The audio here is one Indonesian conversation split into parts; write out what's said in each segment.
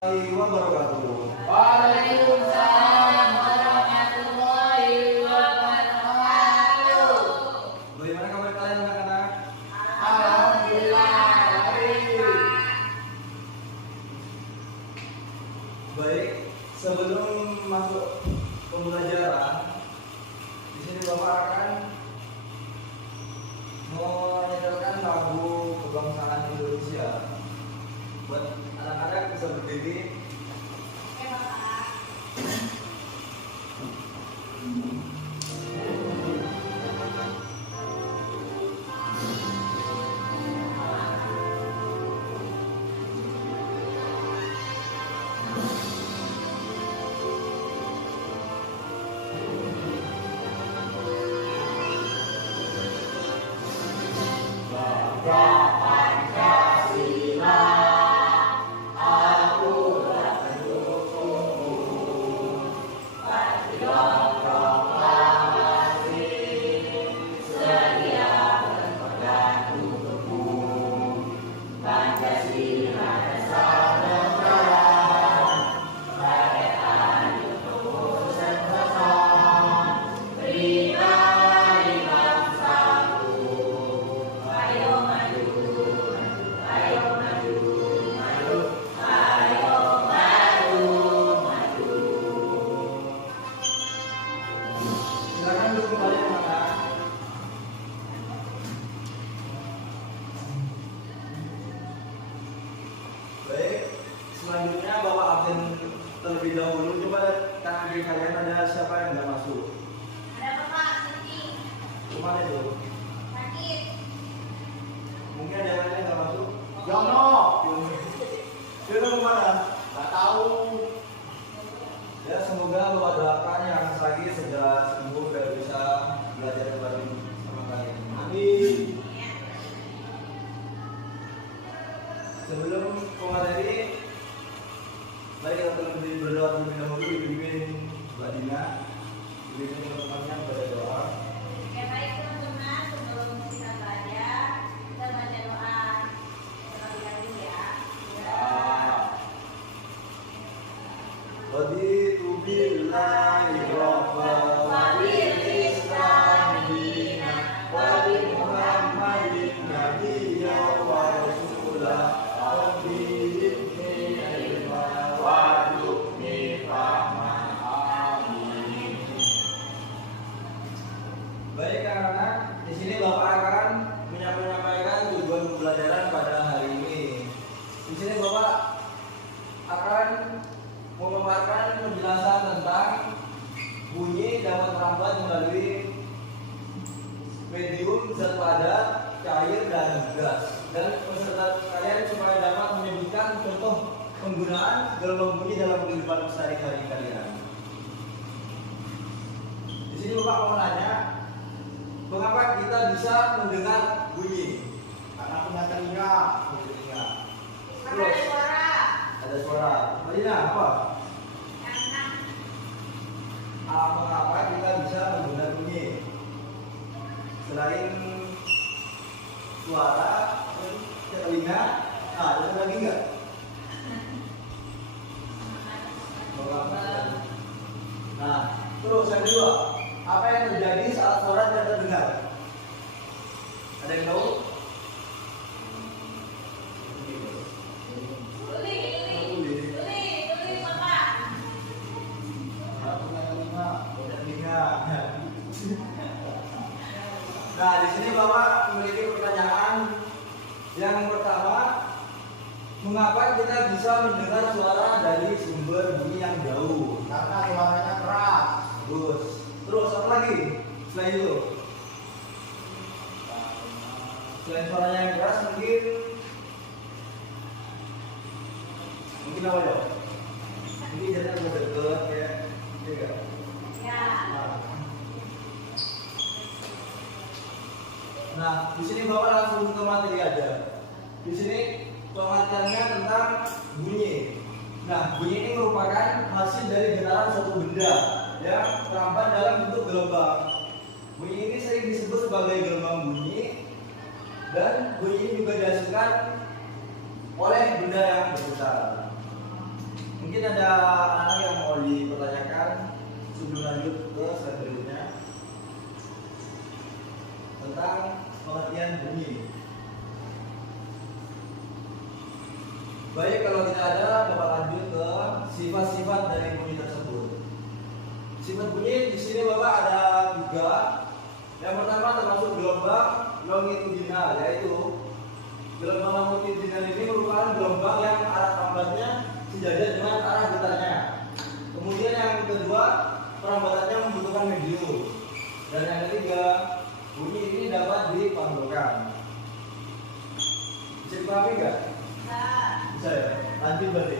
Wabarakatuh. Waalaikumsalam warahmatullahi wabarakatuh. Bagaimana kabar kalian anak-anak? Alhamdulillah baik. Baik, sebelum masuk pembelajaran, di sini Bapak akan menyanyikan lagu kebangsaan Indonesia. Buat anak-anak bisa berdiri. Silakan duduk kembali anak-anak. Baik, selanjutnya Bapak absen terlebih dahulu. Coba tangan kiri kalian ada siapa yang nggak masuk? Ada Bapak Siti, Kemana itu? sakit. Mungkin ada yang lain yang nggak masuk? Jono, Jono kemana? nggak tahu. Ya semoga Bapak doakan yang sakit segera sembuh dan bisa belajar kembali sama kalian. Amin. Sebelum pemateri, mari kita terlebih berdoa terlebih dahulu dipimpin Mbak Dina, dipimpin teman-temannya pada doa. Ya baik teman-teman, sebelum kita belajar, kita baca doa terlebih dahulu ya. Raditu billahi rabban wa bil islami dinan wa bi Muhammadin nabiyyan wa rasulah rabbi zidni ilma wa zidni fahma. Amin. Baik anak-anak, di sini Bapak akan menyampaikan tujuan pembelajaran pada hari ini. Di sini Bapak akan memaparkan penjelasan tentang bunyi dapat merambat melalui medium zat padat, cair, dan gas. Dan peserta kalian supaya dapat menyebutkan contoh penggunaan gelombang bunyi dalam kehidupan sehari-hari kalian. Di sini Bapak mau nanya, mengapa kita bisa mendengar bunyi? Karena punya telinga. Karena ada suara. Ada suara. Marina, apa? Karena Mengapa kita bisa mendengar bunyi? Selain suara, telinga, ada lagi nggak? Mengapa? Nah, terus yang kedua, apa yang terjadi saat suara tidak terdengar? Ada yang tahu? tuli Bapak. Nah, di sini Bapak memiliki pertanyaan. Yang pertama, mengapa kita bisa mendengar suara dari sumber bunyi yang jauh? Karena suaranya keras. Bagus. Terus apa lagi? Selain itu, selain suaranya yang keras, mungkin apa ya? Mungkin jadi agak deket ya, enggak? Ya. Nah, di sini Bapak langsung ke materi aja. Di sini pemateriannya tentang bunyi. Nah, bunyi ini merupakan hasil dari getaran suatu benda yang merambat dalam bentuk gelombang. Bunyi ini sering disebut sebagai gelombang bunyi dan bunyi ini juga dihasilkan oleh benda yang berputar. Mungkin ada anak yang mau dipertanyakan sebelum lanjut ke slide berikutnya tentang pengertian bunyi. Baik, kalau tidak ada, Bapak lanjut ke sifat-sifat dari bunyi tersebut. Sifat bunyi di sini Bapak ada 3. Yang pertama termasuk gelombang longitudinal, yaitu gelombang longitudinal ini merupakan gelombang yang arah lambatnya sejajar dengan arah getarnya. Kemudian yang kedua, perambatannya membutuhkan medium. Dan yang ketiga, bunyi ini dapat dipantulkan. Bisa dipahami nggak? Bisa ya? Lanjut berarti.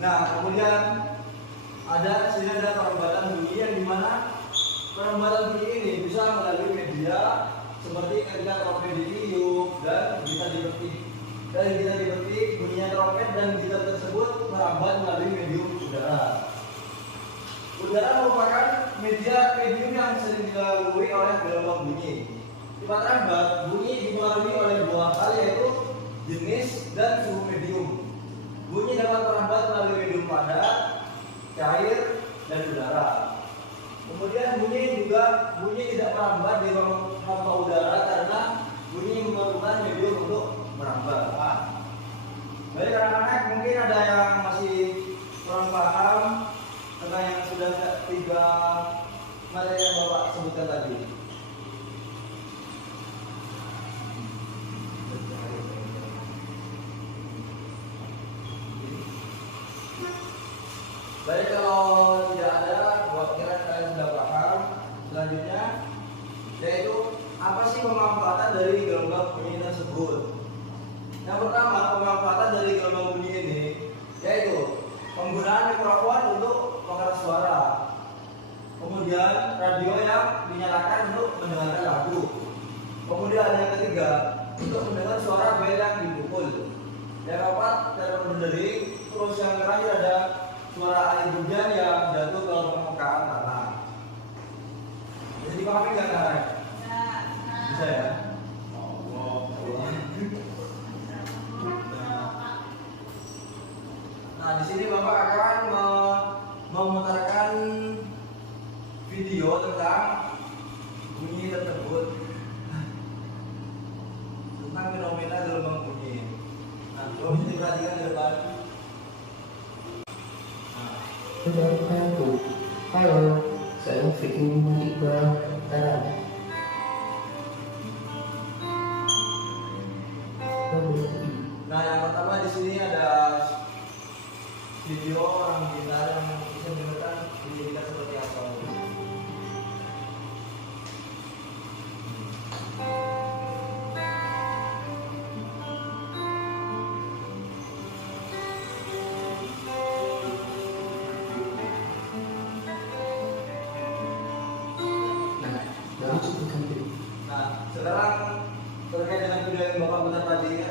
Nah, kemudian sini ada perambatan bunyi yang dimana perambatan bunyi ini bisa melalui media seperti ketika trompet ditiup dan gitar dipetik. Dan gitar dipetik, bunyinya trompet dan gitar tersebut merambat melalui medium udara. Udara merupakan medium yang sering dilalui oleh gelombang bunyi. Sifat rambat bunyi dipengaruhi oleh 2 hal, yaitu jenis dan suhu medium. Bunyi dapat merambat melalui medium padat, cair, dan udara. Kemudian bunyi tidak merambat di ruang hampa udara karena bunyi memerlukan medium untuk merambat. Baik anak-anak, mungkin ada yang masih kurang paham tentang yang sudah 3 materi yang Bapak sebutkan tadi. Baik, kalau tidak ada, Bapak kira kalian sudah paham. Selanjutnya, yaitu apa sih pemanfaatan dari gelombang bunyi tersebut? Yang pertama, pemanfaatan dari gelombang bunyi ini yaitu penggunaan mikrofon untuk pengeras suara. Kemudian radio yang dinyalakan untuk mendengarkan lagu. Kemudian yang ketiga, untuk mendengar suara bel yang dipukul. Yang keempat, cara berdering. Terus yang terakhir ada suara air hujan yang jatuh ke permukaan tanah. Bisa dipahami nggak kan? Bisa ya? Nah, di sini Bapak akan memutarkan video tentang bunyi tersebut, tentang fenomena gelombang bunyi. Nah, coba bisa diperhatikan di depan. Halo, saya Vicky Iqbal Tara. Nah, yang pertama di sini ada video orang gitar yang bisa mendengarkan bunyi gitar seperti apa. Nah, sekarang terkait dengan video yang Bapak putar tadi ya,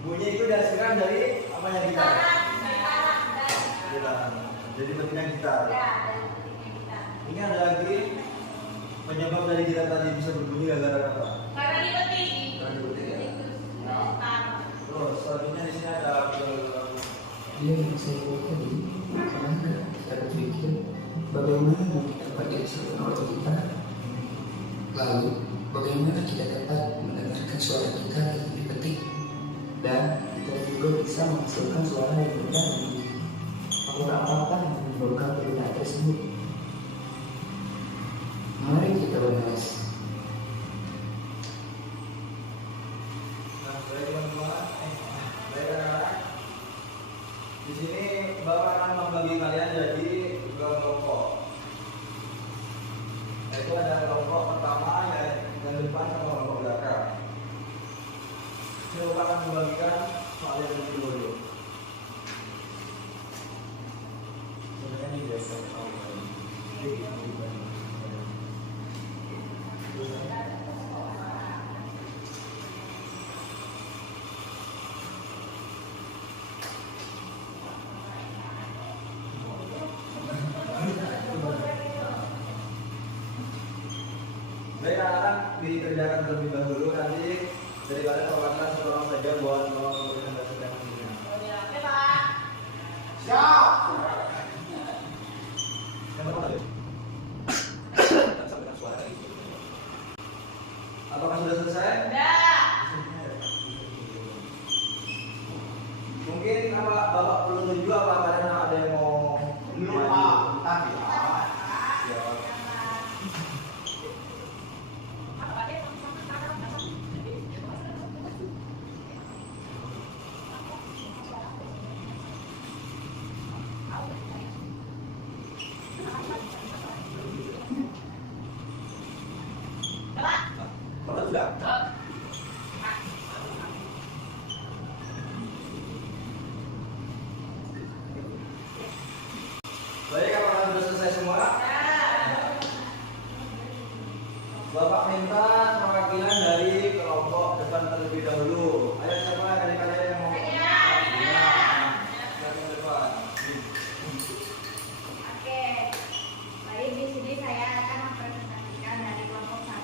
bunyi itu dihasilkan dari apanya gitar? Gitar. Jadi pentingnya gitar. Ini ada lagi penyebab dari gitar tadi bisa berbunyi gara-gara apa? Karena dipetik. Karena dipetik ya. Terus selanjutnya di sini ada Dia yang saya buat tadi, karena saya berpikir bagaimana kita pakai sebuah kita, lalu bagaimana kita dapat mendengarkan suara kita yang dipetik, dan kita juga bisa menghasilkan suara yang berbeda. Faktor apa yang menyebabkan perbedaan tersebut? Mari kita bahas. Nah, baik teman-teman, baik anak-anak. Di sini Bapak akan membagi kalian jadi 2 kelompok. Yaitu ada kelompok pertama yang depan sama kelompok belakang. Saya akan membagikan soal yang lebih dulu. Sebenarnya ini biasa tahu. Baik anak-anak, dikerjakan terlebih dahulu, nanti daripada perwakilan seorang saja buat memberikan dasar yang lainnya. Oke, Pak. Mungkin apa Bapak perlu tunjuk apa kalian ada yang mau Belum Pak, tadi. Siap. Bapak sudah? Baik, apakah sudah selesai semua? Bapak minta perwakilan dari kelompok depan terlebih dahulu. Ayo siapa dari kalian yang mau? Silakan ke depan. Oke, baik di sini saya akan mempresentasikan dari kelompok 1.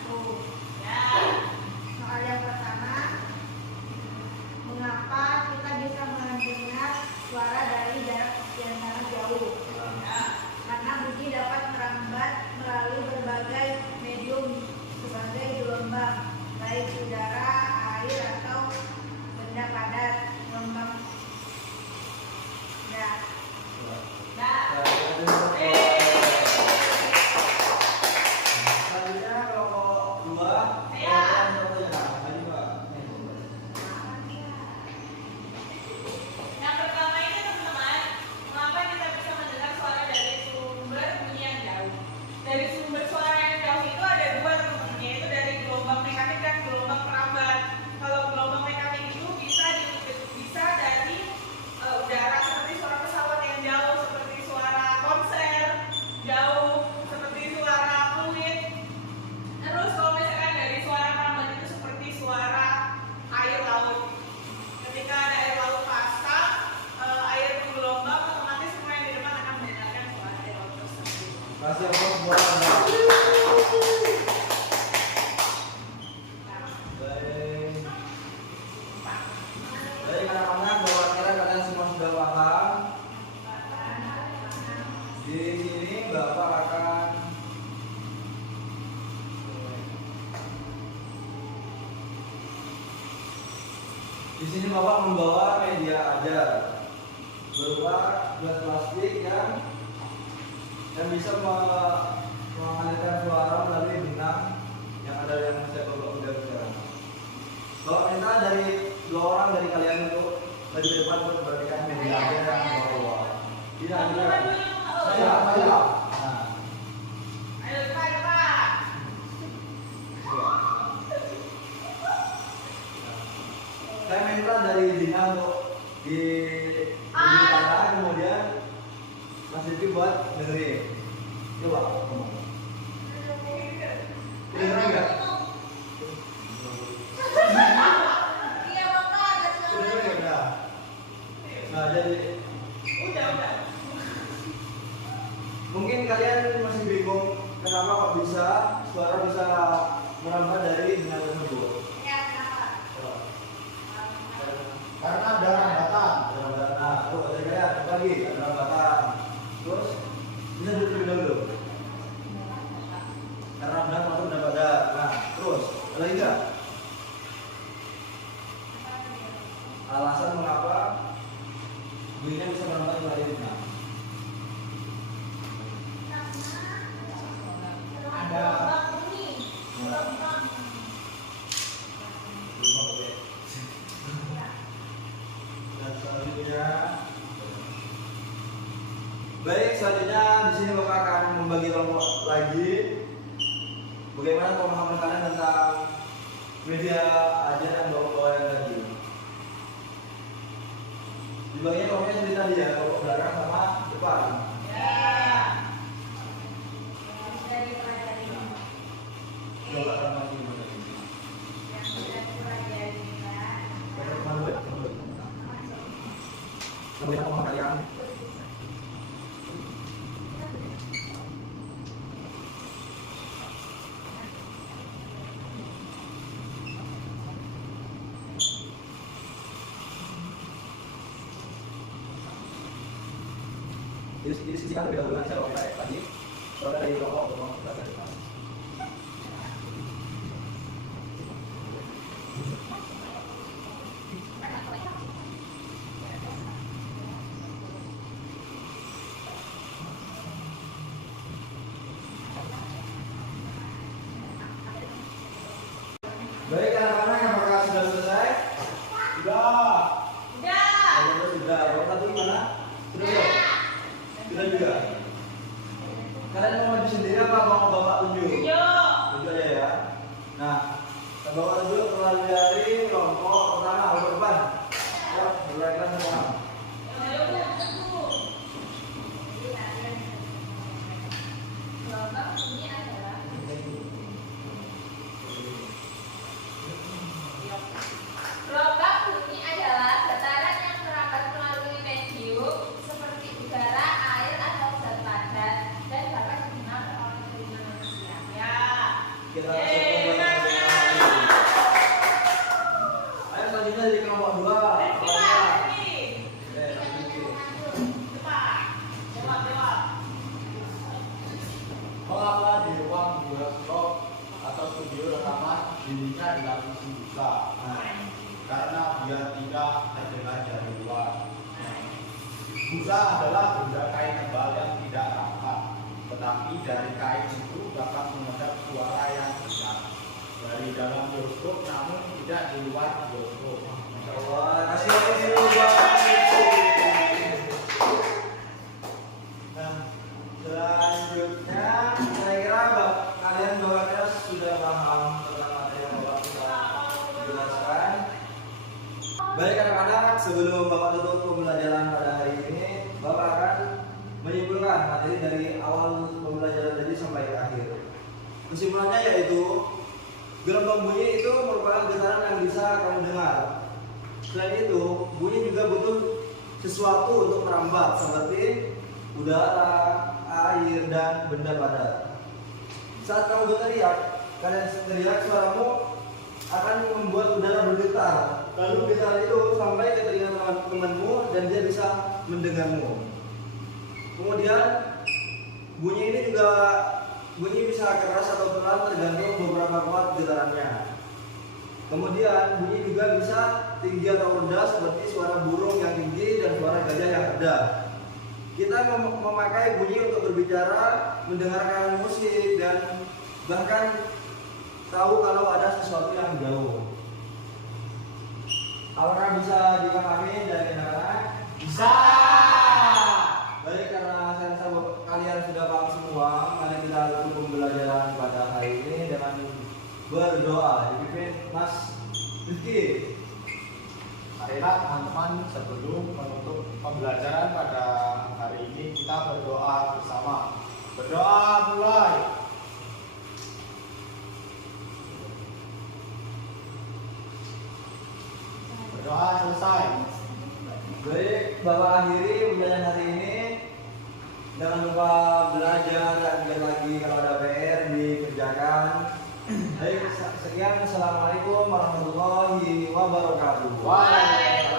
Ya. Soal yang pertama, mengapa kita bisa mendengar suara dari jarak yang sangat jauh? Ya. Karena bunyi dapat merambat melalui berbagai medium sebagai gelombang, baik udara, air, atau benda padat. Gelombang. Ya. Selanjutnya kelompok 2. Kalian contohnya. Maju, Pak. Yang pertama ini teman-teman, mengapa kita bisa mendengar suara dari sumber bunyi yang jauh? Dari sumber suara yang jauh itu ada dua teman-teman, yaitu dari gelombang mekanik dan gelombang perambat. Kalau gelombang mekanik itu bisa dari udara, seperti suara pesawat yang jauh, seperti suara konser jauh, seperti suara fluid. Terus kalau misalkan dari suara perambat itu seperti suara air laut. Ketika ada air laut pasang, air bergelombang, otomatis semua yang di depan akan mendengarkan suara air laut tersebut. Kasih applause buat Anda. Baik. Baik anak-anak, bahwa kira kalian semua sudah paham. Di sini Bapak akan di sini Bapak membawa media ajar berupa gelas plastik yang bisa mengalirkan suara melalui benang yang ada yang saya bawa udah sekarang. Bapak minta dari 2 orang dari kalian untuk maju ke depan untuk memperhatikan media ajar yang bawa. Tidak ada. Saya. Nah. Ayo depan. Saya minta dari Dina untuk di utara, kemudian Mas Rifki buat dengerin. Coba ngomong. Dengerin nggak? Iya Bapak, ada Dengerin nggak? Nah jadi Udah. mungkin kalian masih bingung kenapa kok bisa suara bisa merambah dari benang tersebut. Ya, kenapa? Karena ada rambatan. Nah, tuh dari kalian apa lagi? Ada rambatan. Terus bisa duduk dulu. Karena benang masuk dan pada. Nah, terus ada lagi nggak? Alasan mengapa bunyinya bisa merambah melalui benang? Ada Dan selanjutnya, baik selanjutnya di sini Bapak akan membagi kelompok lagi. Bagaimana pemahaman kalian tentang media ajar yang bawa yang tadi? Dibaginya kelompoknya seperti tadi ya, kelompok belakang sama depan. Dari pelajari Coba sama gimana ini? yang sudah dipelajari kan. Sampai apa kalian? Jadi sisi kan lebih dahulu saya bawa tadi. Soalnya dari rokok belajar. Sudah belum? Sudah juga. Kalian mau maju sendiri apa mau bapak tunjuk? Tunjuk aja ya. Nah, bapak tunjuk mulai dari kelompok pertama ke depan. Ya, mulaikan semua. Gelombang bunyi adalah Gelombang bunyi adalah getaran yang merambat melalui medium seperti udara, air, atau zat padat dan dapat dikenal oleh manusia. Kita langsung ke ayo selanjutnya dari kelompok 2. Mengapa di ruang bioskop atau studio rekaman dindingnya dilapisi busa? Karena biar tidak terdengar dari luar. Busa adalah benda kain tebal yang tidak rapat, tetapi dari kain itu dapat mengedap suara yang besar dari dalam bioskop, namun tidak di luar bioskop. Wah, kasih lagi dulu buat Mitsu. Nah, selanjutnya saya kira kalian bapak sudah paham tentang materi yang bapak sudah jelaskan. Baik anak-anak, sebelum bapak tutup pembelajaran pada hari ini, bapak akan menyimpulkan materi dari awal pembelajaran tadi sampai ke akhir. Kesimpulannya yaitu gelombang bunyi itu merupakan getaran yang bisa kamu dengar. Selain itu, bunyi juga butuh sesuatu untuk merambat seperti udara, air, dan benda padat. Saat kamu berteriak, kalian teriak, suaramu akan membuat udara bergetar. Lalu getaran itu sampai ke telinga teman-temanmu dan dia bisa mendengarmu. Kemudian bunyi bisa keras atau pelan tergantung beberapa kuat getarannya. Kemudian bunyi juga bisa tinggi atau rendah seperti suara burung yang tinggi dan suara gajah yang rendah. Kita memakai bunyi untuk berbicara, mendengarkan musik, dan bahkan tahu kalau ada sesuatu yang jauh. Apakah bisa dipahami dari anak-anak? Bisa. Baik, karena saya rasa kalian sudah paham semua, mari kita tutup pembelajaran pada hari ini dengan berdoa. Dipimpin Mas Rizky. Marilah teman-teman, sebelum menutup pembelajaran pada hari ini kita berdoa bersama. Berdoa mulai. Berdoa selesai. Baik, Bapak akhiri pembelajaran hari ini. Jangan lupa belajar dan belajar lagi, kalau ada PR dikerjakan. Baik, sekian. Assalamualaikum warahmatullahi wabarakatuh. Waalaikumsalam.